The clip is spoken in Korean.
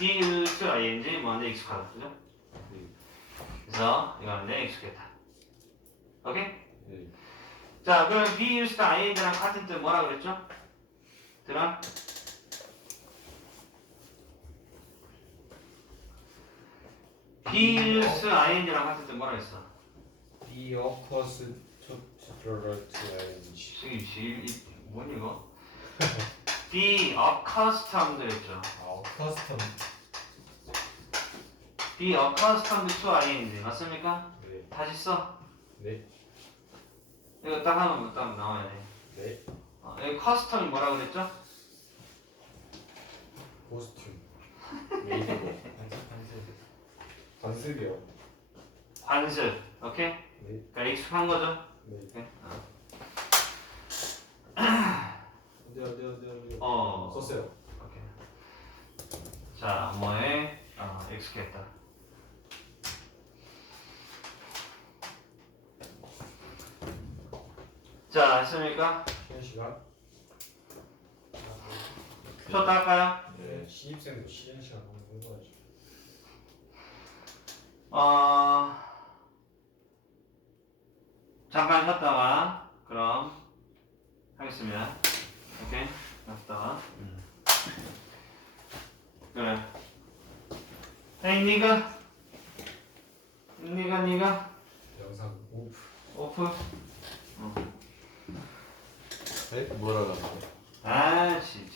to ing 뭐한데 익숙하다 그죠? 그래서 이거는 내 익숙했다 오케이? 네. 자 그럼 be used ing랑 같은 뜻 뭐라 그랬죠? 들어? be used ing랑 같은 뜻 뭐라 했어? Be opposite to ing. 지금 제일 이- 뭐니 이거? be accustomed 했죠 아, 커스텀. Be accustomed to ing 맞습니까? 네. 다시 써 네. 이거 딱 하면 딱 나와야 돼 네. 어, 여기 커스텀이 뭐라 그랬죠? 코스튬. 관습. 관습이요. 관습 오케이? 네. 그러니까 익숙한 거죠? 네. 오케이? 어. 어디 어디 어디 어디. 어 썼어요. 오케이. 자 뭐에 어, 익숙했다 자 했습니까? 쉬는 시간. 표 딸까요? 네. 신입생도 쉬는 시간 한번 공부하죠. 어 잠깐 쉬었다가 그럼 하겠습니다. 오케이 쉬었다가 그래. 에이 니가 니가 니가 영상 오프. 오프. 네? 뭐라고? 아 끄라고.